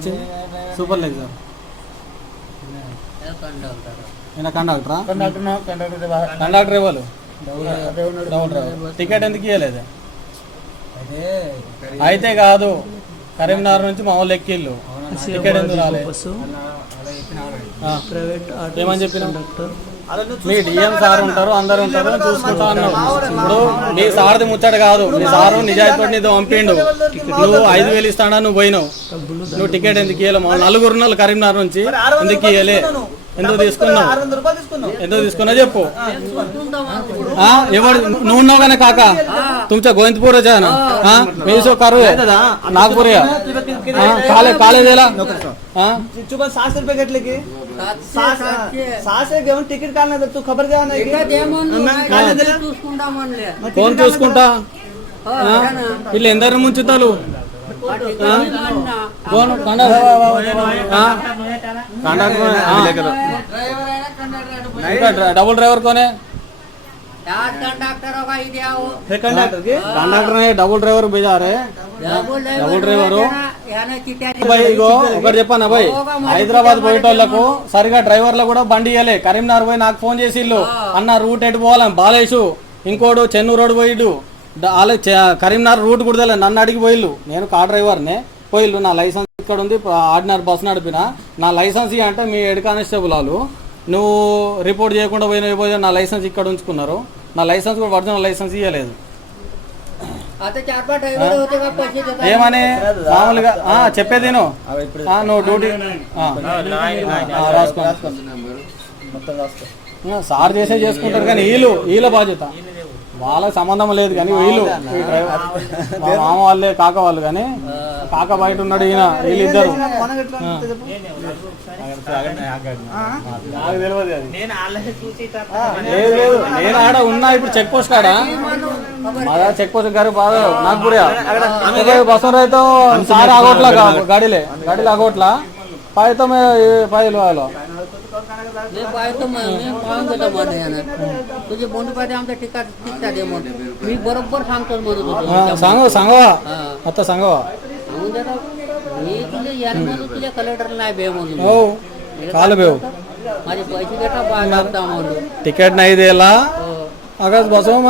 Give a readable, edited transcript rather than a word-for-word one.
వచ్చింది super ledger కండక్టరా conductor ఇవ్వాలి ticket ఎందుకు ఇవ్వలేదు అయితే కాదు కరీంనగర్ నుంచి మా వాళ్ళు ఎక్కిళ్ళు టికెట్ ఎందుకు రాలేదు ఏమని చెప్పిన మీ డిఎం సార్ ఉంటారు అందరు ఉంటారు చూసుకుంటా అన్నావు ఇప్పుడు మీ సార్ది ముచ్చట కాదు మీ సారు నిజాయితీ నీతో పంపిండు నువ్వు 5,000 ఇస్తాడా నువ్వు పోయినావు నువ్వు టికెట్ ఎందుకు ఇవ్వలేవు నలుగురు నెలలు కరీంనగర్ నుంచి ఎందుకు ఇవ్వలే ఎందుకు తీసుకున్నావు ఎందుకు తీసుకున్నావు చెప్పు ఎవరు నువ్వు ఉన్నావు కానీ కాక तुमच्या गोविंदपूर मी सो करू नागपूर काले दिला 700 रुपये घेतले की 600 घेऊन तिकीट काढणार तू खबर द्या कोण చూసుకుంటా వీళ్ళు ఎందరు ముంచుతారు डबल ड्राइवर कौन है कंडक्टर ने डबल ड्राइवर भेजा रहे डबल ड्राइवर ఒకటి చెప్పాను భయ్ హైదరాబాద్ పోయేటోళ్లకు సరిగా డ్రైవర్లు కూడా బండి ఇవ్వలే కరీంనగర్ పోయి నాకు ఫోన్ చేసిళ్ళు అన్న రూట్ ఎటు పోవాలని బాలేసు ఇంకోడు చెన్నూరు రోడ్ పోయిడు కరీంనగర్ రూట్ కూడా నన్ను అడిగి పోయిళ్ళు నేను కార్ డ్రైవర్నే పోయిళ్ళు నా లైసెన్స్ ఇక్కడ ఉంది ఆర్డినరీ బస్సు నడిపిన నా లైసెన్స్ అంటే మీ హెడ్ కానిస్టేబుల్ వాళ్ళు నువ్వు రిపోర్ట్ చేయకుండా పోయిన నా లైసెన్స్ ఇక్కడ ఉంచుకున్నారు నా లైసెన్స్ కూడా ఒరిజినల్ లైసెన్స్ ఇవ్వలేదు ఏమని మామూలుగా చెప్పేది నువ్వు డ్యూటీ రాసుకో సార్ చేసే చేసుకుంటారు కానీ వీళ్ళ బాధ్యత వాళ్ళకి సంబంధం లేదు కానీ వీళ్ళు మా మామ వాళ్ళే కాక వాళ్ళు కానీ కాక బయట ఉన్నాడు ఈయన వీళ్ళిద్దరు లేదు నేను ఆడ ఉన్నా ఇప్పుడు చెక్ పోస్ట్ కాడా माझा चेक पोस्ट घर नागपूर बसून राहतो सारे आगोटला गाडीले आगोटला पाहतो मी पाहिलो आलो तुझे बोंडी पाहिजे आमचं तिकीट दे मग मी बरोबर सांगतो सांगा आता सांगा मी तुझे यार म्हणून तुझ्या कलेक्टर नाही बे म्हणून हो काल बेव माझे पैसे देता बाग म्हणून टिकीट नाही द्यायला आगाच बसव